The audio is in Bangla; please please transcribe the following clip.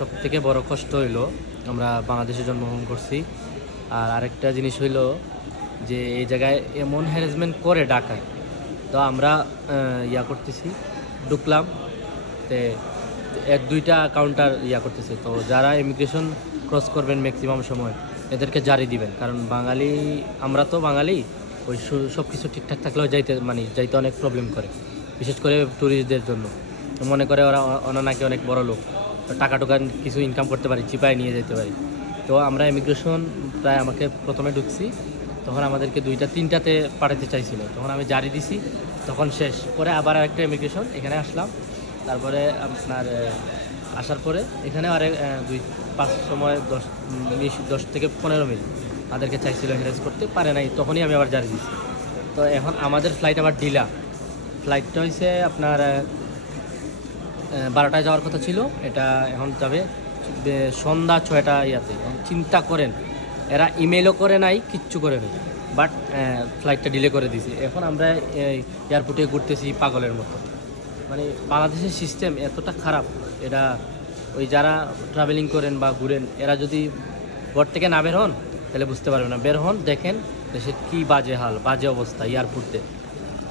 সবথেকে বড় কষ্ট হইলো আমরা বাংলাদেশে জন্মগ্রহণ করছি। আর আরেকটা জিনিস হইলো যে এই জায়গায় এমন হ্যারাসমেন্ট করে ঢাকায়, তো আমরা করতেছি, ঢুকলাম, তে এক দুইটা কাউন্টার করতেছে। তো যারা ইমিগ্রেশন ক্রস করবেন ম্যাক্সিমাম সময় এদেরকে জারি দিবেন, কারণ বাঙালি, আমরা তো বাঙালি, ওই সব কিছু ঠিকঠাক থাকলেও যাইতে অনেক প্রবলেম করে, বিশেষ করে ট্যুরিস্টদের জন্য। মনে করে ওরা নাকি অনেক বড় লোক, টাকা কিছু ইনকাম করতে পারি, চিপায় নিয়ে যেতে পারি। তো আমরা ইমিগ্রেশন প্রায়, আমাকে প্রথমে ঢুকছি তখন আমাদেরকে দুইটা তিনটাতে পাঠাতে চাইছিল, তখন আমি জারি দিছি, তখন শেষ পরে আবার আরেকটা ইমিগ্রেশন এখানে আসলাম। তারপরে আপনার আসার পরে এখানে আরেক 2-5 সময় 10 থেকে 15 মিনিট আমাদেরকে চাইছিল হ্যারাস করতে, পারে নাই, তখনই আমি আবার জারি দিছি। তো এখন আমাদের ফ্লাইট আবার ডিলা, ফ্লাইটটা হয়েছে আপনার 12টায় যাওয়ার কথা ছিল, এটা এখন যাবে সন্ধ্যা 6টা ইয়াতে। চিন্তা করেন, এরা ইমেলও করে নাই, কিচ্ছু করে নাই, বাট ফ্লাইটটা ডিলে করে দিয়েছে। এখন আমরা এয়ারপোর্টে ঘুরতেছি পাগলের মতো। মানে বাংলাদেশের সিস্টেম এতটা খারাপ, এটা ওই যারা ট্রাভেলিং করেন বা ঘুরেন, এরা যদি ঘর থেকে না বের হন তাহলে বুঝতে পারবেন না। বের হন, দেখেন দেশের কী বাজে হাল, বাজে অবস্থা এয়ারপোর্টে।